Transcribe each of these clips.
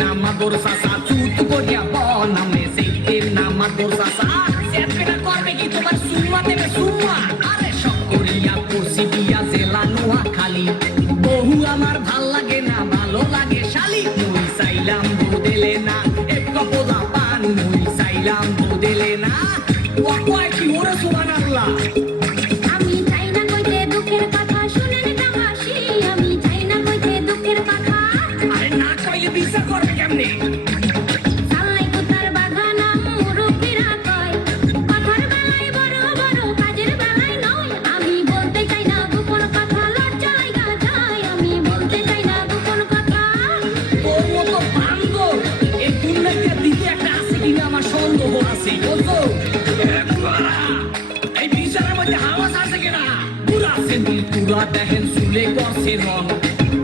নামাদোর চাচা চুত করিয়া বনামে সেইটের নামাদোর চাচা সেটকেটা করবে কি তোমার সুম্মা দেবে সুম্মা আরে শখ করিয়া পড়ছি বিয়া জেলা নোয়া খালি বহু আমার ভাল লাগে না ভালো লাগে শালি মুই চাইলাম বদলে না এক কপদা পান মুই চাইলাম বদলে না ও কয় কি ওরে সুবহানাল্লাহ আমি চাই না কইতে দুঃখের কথা শুনেন জামাসি আমি চাই না কইতে দুঃখের কথা আরে না কইলে বিচার করবে কেমনে সাল্লাই কুতার বাগানা মুরব্বিরা কয় কথার বেলায় বড় বড় কাজের বেলায় নয় আমি বলতে চাই না গোপন কথা লজ্জা লাগা যায় আমি বলতে চাই না গোপন কথা তোর মতো বান্দর এই দুনিয়াতে দ্বিতীয় একটা আছে কিনা আমার সন্দেহ আছে বুঝছো এই বিচারের মধ্যে হাওয়া আছে কিনা পুরা সেদিন পুরা দেখেন চুলে করছে রং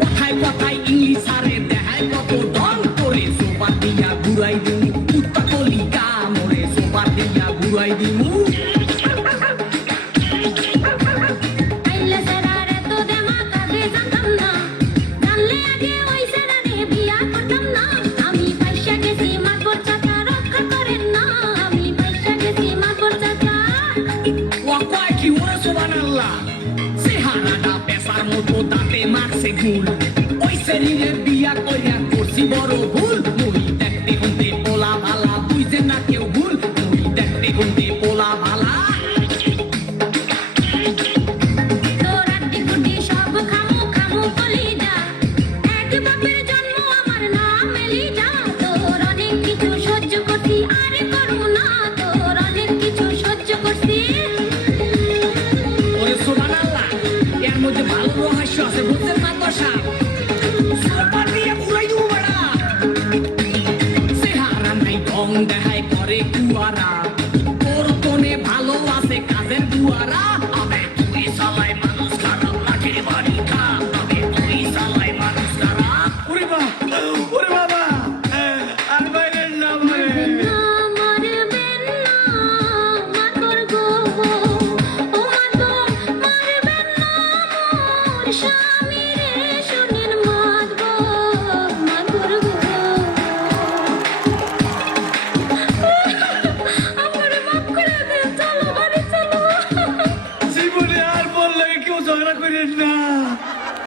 কথায় কথায় ইংলিশ আরে দেখায় কত ঢং করে সোপা দিয়া ঘুরাই দিমু কুত্তা কলিকা মরে সোপা দিয়া ঘুরাই দিমু আইলে সেরারে তো দেমা কাজে জানতাম না জানলে আগে ওই সেরারে বিয়া করতাম না আমি পয়সা গেছি মাকড় চাচা রক্ষা করেন না আমি পয়সা গেছি মাকড় চাচা ও কয় কি ওরে সুবহানাল্লাহ চেহারাটা পেশার মতো দাঁতে মারছে গুল ওই শরীরে বিয়া কইরা করছি বড় ভুল